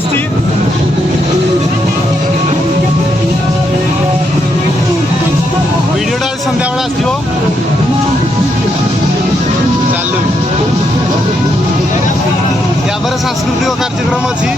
আসছি। ভিডিওটা সন্ধ্যাবেলা আসব। ଚାଲୁ ୟାପରେ ସାଂସ୍କୃତିକ କାର୍ଯ୍ୟକ୍ରମ ଅଛି।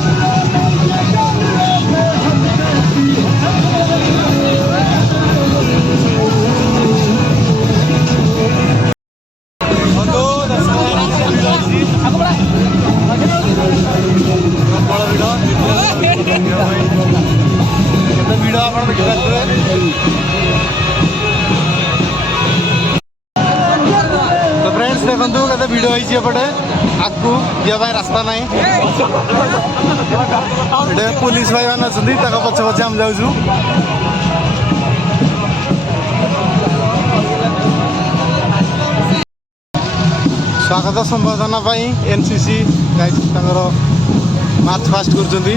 ଭିଡ଼ ଆପଣ ଦେଖିପାରୁଥିବେ। ତ ଫ୍ରେଣ୍ଡସ୍ ଦେଖନ୍ତୁ କେତେ ଭିଡ଼ ହେଇଛି ଏପଟେ। ଆଗକୁ ଯିବା ପାଇଁ ରାସ୍ତା ନାହିଁ। ଏଠି ପୁଲିସ ଭାଇମାନେ ଅଛନ୍ତି, ତାଙ୍କ ପଛେ ପଛେ ଆମେ ଯାଉଛୁ। ସ୍ୱାଗତ ସମ୍ବର୍ଦ୍ଧନା ପାଇଁ ଏନସିସି ଗାଇଡ୍ ତାଙ୍କର ମାର୍ଚ୍ଚ ଫାଷ୍ଟ କରୁଛନ୍ତି।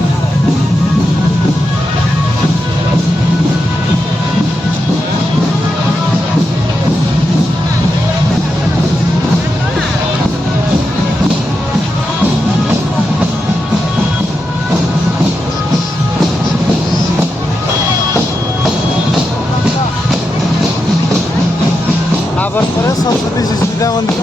ତାପରେ ସରସ୍ୱତୀ ଶିଶୁ ବିଦ୍ୟା ମନ୍ଦିର।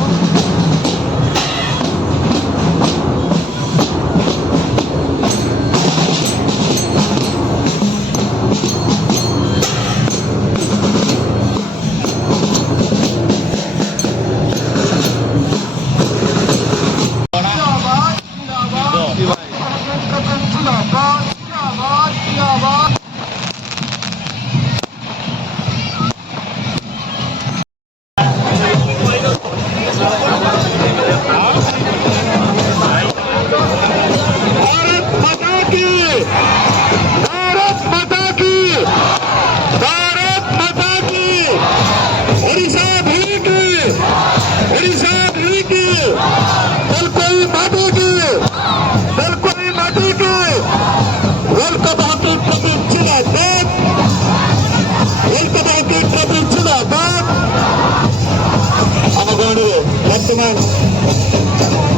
ବର୍ତ୍ତମାନ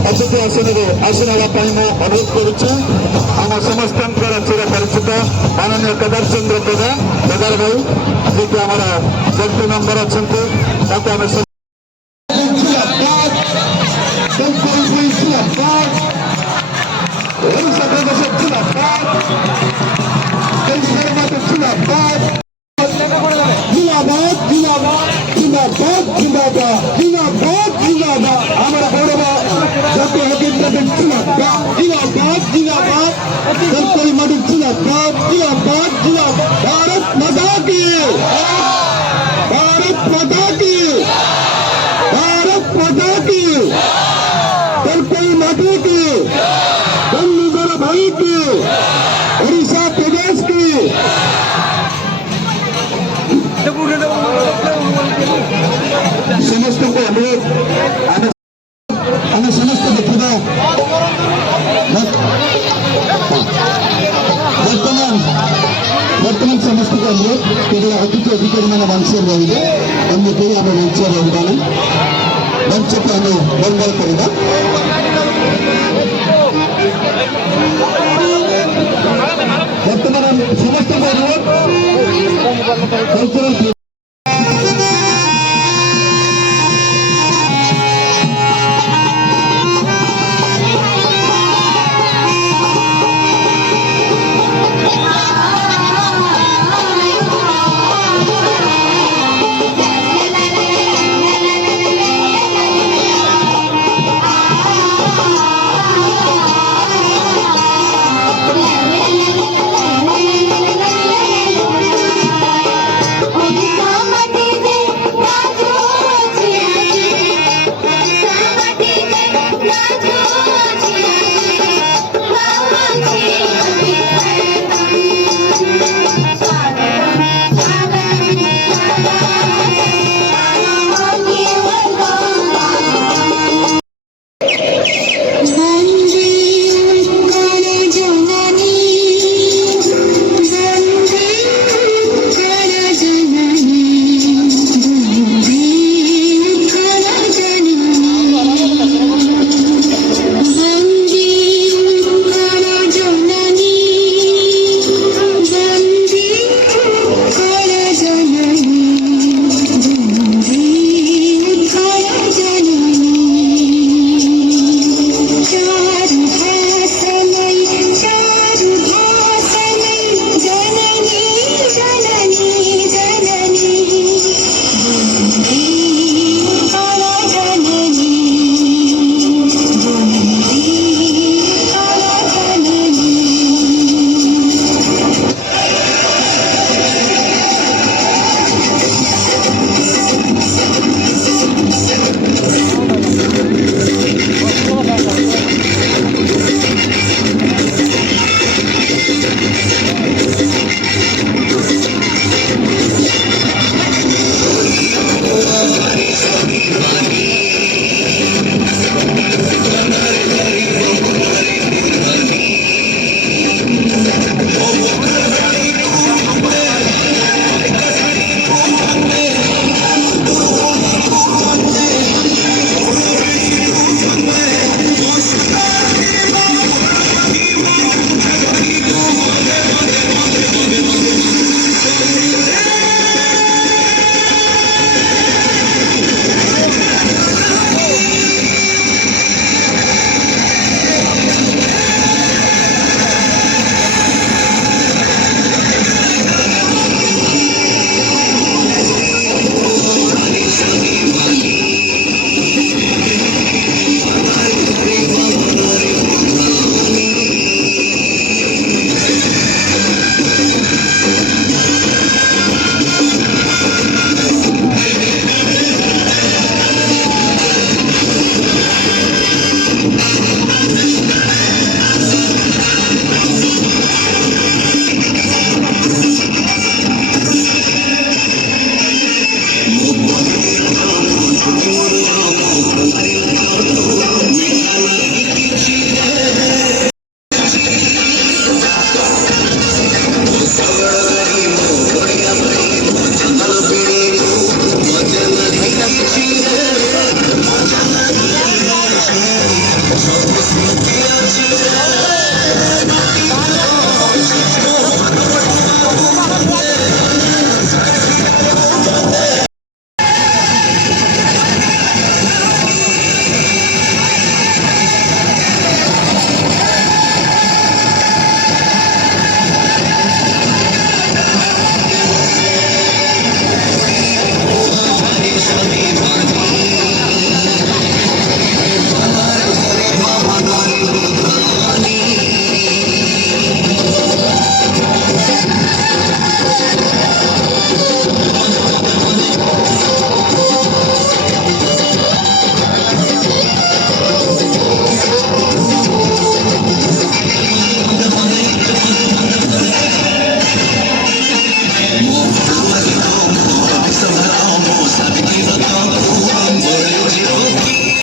ଅତିଥି ଆସନରେ ଆସି ନେବା ପାଇଁ ମୁଁ ଅନୁରୋଧ କରୁଛି। ଆମ ସମସ୍ତଙ୍କର ଚିର ପରିଚିତ ମାନନୀୟ କେଦାର ଚନ୍ଦ୍ର ପ୍ରଧାନ କେଦାର ଭାଇ, ଯିଏକି ଆମର ବ୍ୟକ୍ତି ନମ୍ବର ଅଛନ୍ତି, ତାକୁ ଆମେ ଆମର ଗୌରବ ଜାତୀୟ ହକି सरकारी मॉडल जिंदाबाद जिंदाबाद जिंदाबाद। भारत माता की, भारत माता की, भारत माता की, सरकारी माटी की, बंधुगढ़ भाई की, उड़ीसा प्रदेश की। समस्त को अनुरोध ଆମେ ସମସ୍ତେ ଦେଖିବା। ବର୍ତ୍ତମାନ ସମସ୍ତଙ୍କୁ ଅନୁରୋଧ, କେବଳ ଅତିଥି ଅଧିକାରୀମାନେ ମଞ୍ଚରେ ରହିବେ, ଅନ୍ୟ କେହି ଆମେ ମଞ୍ଚରେ ରହିବା ନାହିଁ। ମଞ୍ଚକୁ ଆମେ ମଙ୍ଗଳ କରିବା। ବର୍ତ୍ତମାନ ସମସ୍ତଙ୍କୁ ଅନୁରୋଧ